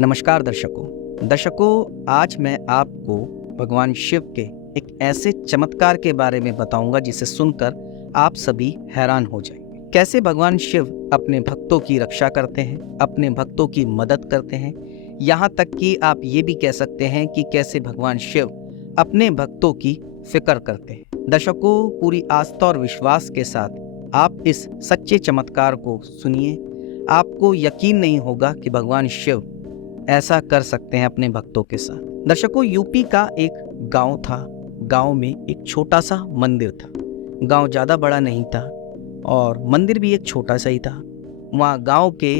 नमस्कार दर्शकों, आज मैं आपको भगवान शिव के एक ऐसे चमत्कार के बारे में बताऊंगा जिसे सुनकर आप सभी हैरान हो जाएंगे। कैसे भगवान शिव अपने भक्तों की रक्षा करते हैं, अपने भक्तों की मदद करते हैं। यहाँ तक कि आप ये भी कह सकते हैं कि कैसे भगवान शिव अपने भक्तों की फिक्र करते हैं। दर्शकों, पूरी आस्था और विश्वास के साथ आप इस सच्चे चमत्कार को सुनिए। आपको यकीन नहीं होगा कि भगवान शिव ऐसा कर सकते हैं अपने भक्तों के साथ। दर्शकों, यूपी का एक गांव था। गांव में एक छोटा सा मंदिर था। गांव ज़्यादा बड़ा नहीं था और मंदिर भी एक छोटा सा ही था। वहाँ गांव के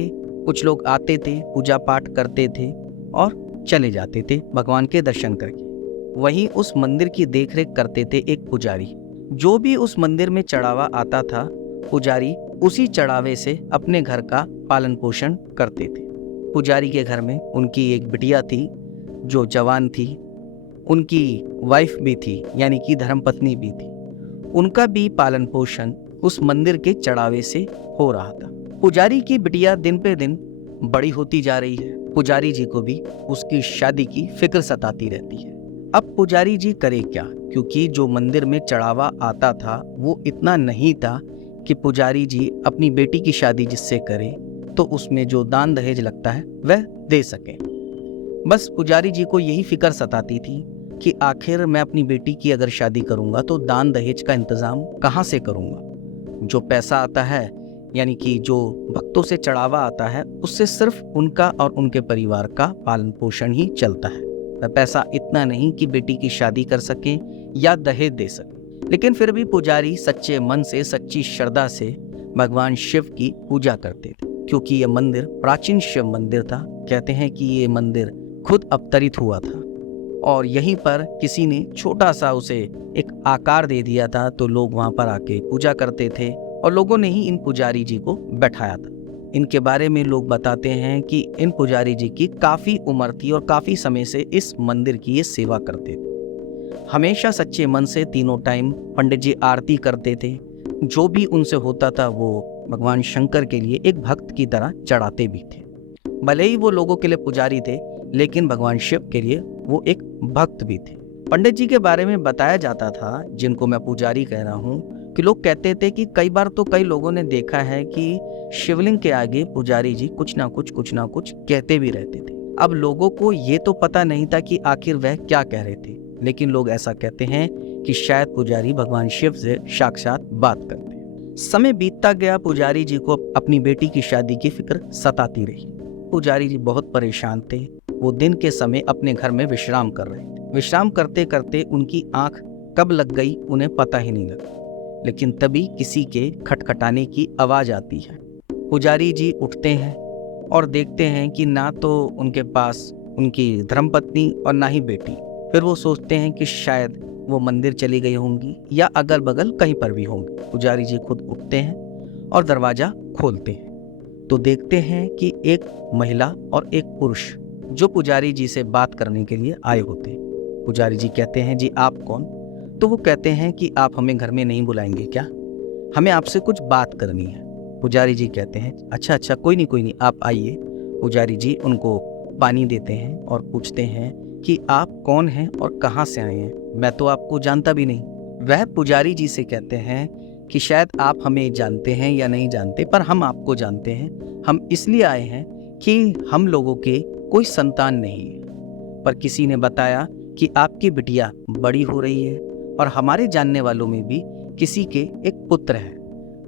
कुछ लोग आते थे, पूजा पाठ करते थे और चले जाते थे भगवान के दर्शन करके। वहीं उस मंदिर की देखरेख करते थे एक पुजारी। जो भी उस मंदिर में चढ़ावा आता था, पुजारी उसी चढ़ावे से अपने घर का पालन पोषण करते थे। पुजारी के घर में उनकी एक बिटिया थी जो जवान थी। उनकी वाइफ भी थी, यानी कि धर्मपत्नी भी थी। उनका भी पालन पोषण उस मंदिर के चढ़ावे से हो रहा था। पुजारी की बिटिया दिन पे दिन बड़ी होती जा रही है। पुजारी जी को भी उसकी शादी की फिक्र सताती रहती है। अब पुजारी जी करे क्या, क्योंकि जो मंदिर में चढ़ावा आता था वो इतना नहीं था कि पुजारी जी अपनी बेटी की शादी जिससे करे तो उसमें जो दान दहेज लगता है वह दे सके। बस पुजारी जी को यही फिक्र सताती थी कि आखिर मैं अपनी बेटी की अगर शादी करूंगा तो दान दहेज का इंतजाम कहाँ से करूंगा। जो पैसा आता है, यानी कि जो भक्तों से चढ़ावा आता है, उससे सिर्फ उनका और उनके परिवार का पालन पोषण ही चलता है। वह पैसा इतना नहीं कि बेटी की शादी कर सके या दहेज दे सके। लेकिन फिर भी पुजारी सच्चे मन से, सच्ची श्रद्धा से भगवान शिव की पूजा करते थे, क्योंकि यह मंदिर प्राचीन शिव मंदिर था। कहते हैं कि ये मंदिर खुद अवतरित हुआ था और यहीं पर किसी ने छोटा सा उसे एक आकार दे दिया था, तो लोग वहां पर आके पूजा करते थे और लोगों ने ही इन पुजारी जी को बैठाया था। इनके बारे में लोग बताते हैं कि इन पुजारी जी की काफी उम्र थी और काफी समय से इस मंदिर की ये सेवा करते थे। हमेशा सच्चे मन से तीनों टाइम पंडित जी आरती करते थे। जो भी उनसे होता था वो भगवान शंकर के लिए एक भक्त की तरह चढ़ाते भी थे। भले ही वो लोगों के लिए पुजारी थे, लेकिन भगवान शिव के लिए वो एक भक्त भी थे। पंडित जी के बारे में बताया जाता था, जिनको मैं पुजारी कह रहा हूँ, कि लोग कहते थे कि कई बार तो कई लोगों ने देखा है कि शिवलिंग के आगे पुजारी जी कुछ ना कुछ कहते भी रहते थे। अब लोगों को ये तो पता नहीं था कि आखिर वह क्या कह रहे थे, लेकिन लोग ऐसा कहते हैं कि शायद पुजारी भगवान शिव से साक्षात बात करते हैं। समय बीतता गया, पुजारी जी को अपनी बेटी की शादी की फिक्र सताती रही। पुजारी जी बहुत परेशान थे। वो दिन के समय अपने घर में विश्राम कर रहे थे। विश्राम करते करते उनकी आंख कब लग गई उन्हें पता ही नहीं लगा। लेकिन तभी किसी के खटखटाने की आवाज आती है। पुजारी जी उठते हैं और देखते हैं कि ना तो उनके पास उनकी धर्मपत्नी और ना ही बेटी। फिर वो सोचते हैं कि शायद वो मंदिर चली गई होंगी या अगल बगल कहीं पर भी होंगी। पुजारी जी खुद उठते हैं और दरवाजा खोलते हैं तो देखते हैं कि एक महिला और एक पुरुष जो पुजारी जी से बात करने के लिए आए होते हैं। पुजारी जी कहते हैं, जी आप कौन? तो वो कहते हैं कि आप हमें घर में नहीं बुलाएंगे क्या, हमें आपसे कुछ बात करनी है। पुजारी जी कहते हैं, अच्छा कोई नहीं, आप आइए। पुजारी जी उनको पानी देते हैं और पूछते हैं कि आप कौन हैं और कहाँ से आए हैं, मैं तो आपको जानता भी नहीं। वह पुजारी जी से कहते हैं कि शायद आप हमें जानते हैं या नहीं जानते, पर हम आपको जानते हैं। हम इसलिए आए हैं कि हम लोगों के कोई संतान नहीं है, पर किसी ने बताया कि आपकी बिटिया बड़ी हो रही है और हमारे जानने वालों में भी किसी के एक पुत्र है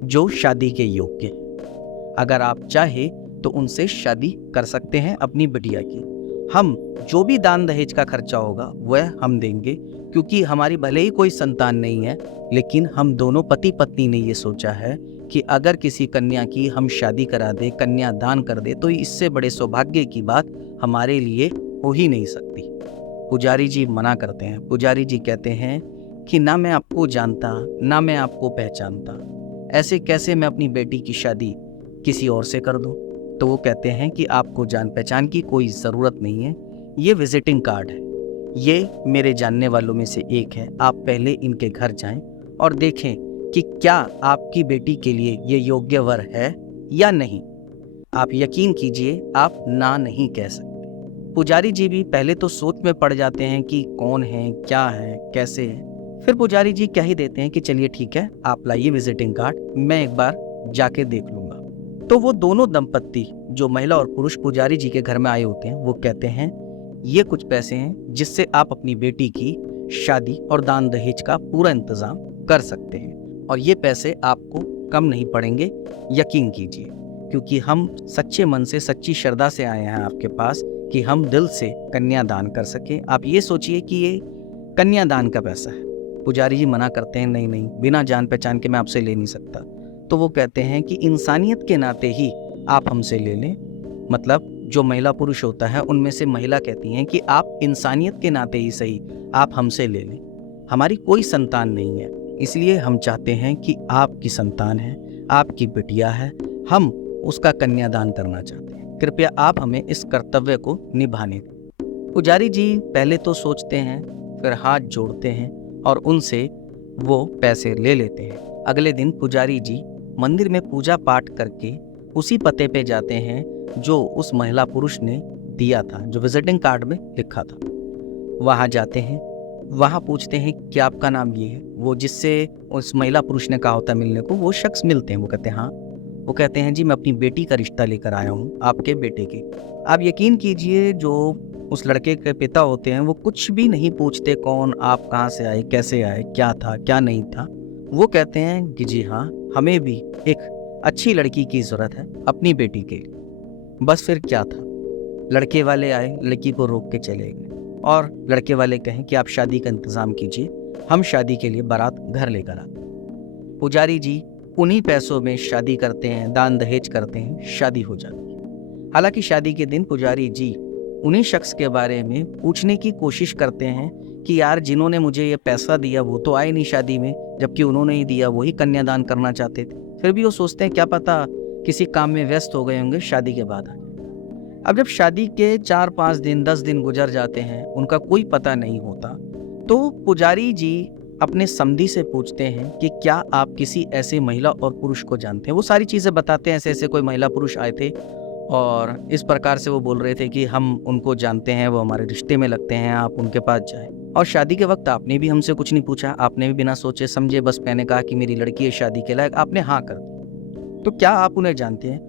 जो शादी के योग्य है। अगर आप चाहे तो उनसे शादी कर सकते हैं अपनी बिटिया की। हम जो भी दान दहेज का खर्चा होगा वह हम देंगे, क्योंकि हमारी भले ही कोई संतान नहीं है, लेकिन हम दोनों पति पत्नी ने ये सोचा है कि अगर किसी कन्या की हम शादी करा दे, कन्या दान कर दे, तो इससे बड़े सौभाग्य की बात हमारे लिए हो ही नहीं सकती। पुजारी जी मना करते हैं। पुजारी जी कहते हैं कि ना मैं आपको जानता, ना मैं आपको पहचानता, ऐसे कैसे मैं अपनी बेटी की शादी किसी और से कर दूं? तो वो कहते हैं कि आपको जान पहचान की कोई ज़रूरत नहीं है, ये विजिटिंग कार्ड है, ये मेरे जानने वालों में से एक है। आप पहले इनके घर जाएं और देखें कि क्या आपकी बेटी के लिए ये योग्य वर है या नहीं। आप यकीन कीजिए, आप ना नहीं कह सकते। पुजारी जी भी पहले तो सोच में पड़ जाते हैं कि कौन है, क्या है, कैसे है। फिर पुजारी जी क्या ही देते हैं कि चलिए ठीक है, आप लाइए विजिटिंग कार्ड, मैं एक बार जाके देख लूंगा। तो वो दोनों दंपत्ति, जो महिला और पुरुष पुजारी जी के घर में आए होते हैं, वो कहते हैं ये कुछ पैसे हैं जिससे आप अपनी बेटी की शादी और दान दहेज का पूरा इंतजाम कर सकते हैं, और ये पैसे आपको कम नहीं पड़ेंगे, यकीन कीजिए, क्योंकि हम सच्चे मन से, सच्ची श्रद्धा से आए हैं आपके पास कि हम दिल से कन्यादान कर सकें। आप ये सोचिए कि ये कन्यादान का पैसा है। पुजारी जी मना करते हैं, नहीं नहीं, बिना जान पहचान के मैं आपसे ले नहीं सकता। तो वो कहते हैं कि इंसानियत के नाते ही आप हमसे ले लें। मतलब जो महिला पुरुष होता है उनमें से महिला कहती हैं कि आप इंसानियत के नाते ही सही, आप हमसे ले लें। हमारी कोई संतान नहीं है, इसलिए हम चाहते हैं कि आपकी संतान है, आपकी बिटिया है, हम उसका कन्यादान करना चाहते हैं। कृपया आप हमें इस कर्तव्य को निभाने दें। पुजारी जी पहले तो सोचते हैं, फिर हाथ जोड़ते हैं और उनसे वो पैसे ले लेते हैं। अगले दिन पुजारी जी मंदिर में पूजा पाठ करके उसी पते पे जाते हैं जो उस महिला पुरुष ने दिया था, जो विजिटिंग कार्ड में लिखा था। वहाँ जाते हैं, वहाँ पूछते हैं कि आपका नाम ये है। वो जिससे उस महिला पुरुष ने कहा होता मिलने को, वो शख्स मिलते हैं। वो कहते हैं हाँ। वो कहते हैं जी मैं अपनी बेटी का रिश्ता लेकर आया हूँ, आपके बेटे के। आप यकीन कीजिए, जो उस लड़के के पिता होते हैं वो कुछ भी नहीं पूछते, कौन आप, कहाँ से आए, कैसे आए, क्या था क्या नहीं था। वो कहते हैं कि जी हाँ, हमें भी एक अच्छी लड़की की ज़रूरत है अपनी बेटी के लिए। बस फिर क्या था, लड़के वाले आए, लड़की को रोक के चले गए और लड़के वाले कहें कि आप शादी का इंतज़ाम कीजिए, हम शादी के लिए बारात घर लेकर आते। पुजारी जी उन्हीं पैसों में शादी करते हैं, दान दहेज करते हैं, शादी हो जाती है। हालांकि शादी के दिन पुजारी जी उन्हीं शख्स के बारे में पूछने की कोशिश करते हैं कि यार जिन्होंने मुझे ये पैसा दिया वो तो आए नहीं शादी में, जबकि उन्होंने ही दिया, वही कन्यादान करना चाहते थे। फिर भी वो सोचते हैं क्या पता किसी काम में व्यस्त हो गए होंगे, शादी के बाद। अब जब शादी के 4-5 दिन 10 दिन गुजर जाते हैं, उनका कोई पता नहीं होता, तो पुजारी जी अपने समधी से पूछते हैं कि क्या आप किसी ऐसे महिला और पुरुष को जानते हैं। वो सारी चीज़ें बताते हैं, ऐसे ऐसे कोई महिला पुरुष आए थे और इस प्रकार से वो बोल रहे थे कि हम उनको जानते हैं, वो हमारे रिश्ते में लगते हैं, आप उनके पास जाएं। और शादी के वक्त आपने भी हमसे कुछ नहीं पूछा, आपने भी बिना सोचे समझे बस मैंने कहा कि मेरी लड़की है शादी के लायक, आपने हाँ कर दी। तो क्या आप उन्हें जानते हैं?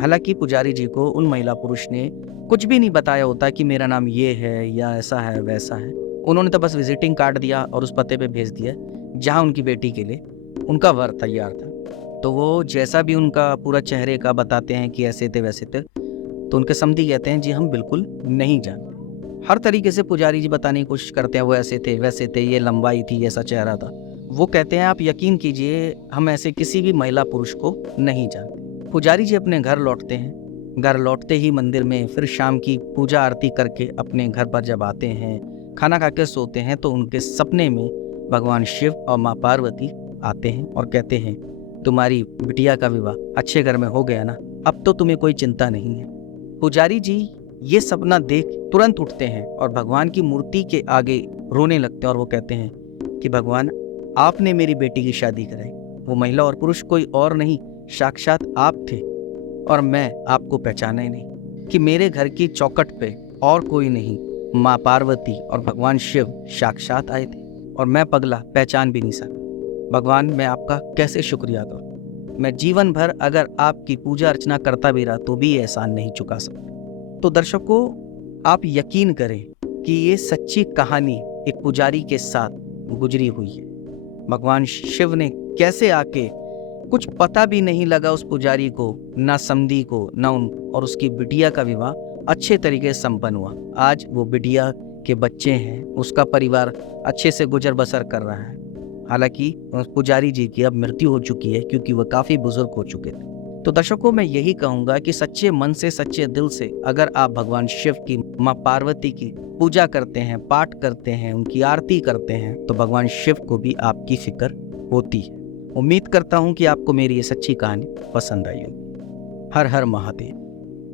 हालांकि पुजारी जी को उन महिला पुरुष ने कुछ भी नहीं बताया होता कि मेरा नाम ये है या ऐसा है वैसा है। उन्होंने तो बस विजिटिंग कार्ड दिया और उस पते पे भेज दिया जहाँ उनकी बेटी के लिए उनका वर तैयार था। तो वो जैसा भी उनका पूरा चेहरे का बताते हैं कि ऐसे थे वैसे थे, तो उनके समधी कहते हैं जी हम बिल्कुल नहीं जानते। हर तरीके से पुजारी जी बताने की कोशिश करते हैं, वो ऐसे थे वैसे थे, ये लंबाई थी, ऐसा चेहरा था। वो कहते हैं आप यकीन कीजिए हम ऐसे किसी भी महिला पुरुष को नहीं जानते। पुजारी जी अपने घर लौटते हैं। घर लौटते ही मंदिर में फिर शाम की पूजा आरती करके अपने घर पर जब आते हैं, खाना खा के सोते हैं, तो उनके सपने में भगवान शिव और माँ पार्वती आते हैं और कहते हैं तुम्हारी बिटिया का विवाह अच्छे घर में हो गया ना, अब तो तुम्हें कोई चिंता नहीं है। पुजारी जी ये सपना देख तुरंत उठते हैं और भगवान की मूर्ति के आगे रोने लगते हैं और वो कहते हैं कि भगवान आपने मेरी बेटी की शादी कराई, वो महिला और पुरुष कोई और नहीं, साक्षात आप थे, और मैं आपको पहचाना ही नहीं कि मेरे घर की चौखट पे और कोई नहीं, माँ पार्वती और भगवान शिव साक्षात आए थे और मैं पगला पहचान भी नहीं सका। भगवान मैं आपका कैसे शुक्रिया करूं, मैं जीवन भर अगर आपकी पूजा अर्चना करता भी रहा तो भी ये एहसान नहीं चुका सकता। तो दर्शकों आप यकीन करें कि ये सच्ची कहानी एक पुजारी के साथ गुजरी हुई है। भगवान शिव ने कैसे आके, कुछ पता भी नहीं लगा उस पुजारी को, ना समधी को, ना और उसकी बिटिया का विवाह अच्छे तरीके से संपन्न हुआ। आज वो बिटिया के बच्चे हैं, उसका परिवार अच्छे से गुजर बसर कर रहा है। हालांकि पुजारी जी की अब मृत्यु हो चुकी है क्योंकि वह काफी बुजुर्ग हो चुके थे। तो दर्शकों मैं यही कहूंगा कि सच्चे मन से, सच्चे दिल से अगर आप भगवान शिव की, माँ पार्वती की पूजा करते हैं, पाठ करते हैं, उनकी आरती करते हैं, तो भगवान शिव को भी आपकी फिक्र होती है। उम्मीद करता हूँ कि आपको मेरी ये सच्ची कहानी पसंद आई होगी। हर हर महादेव।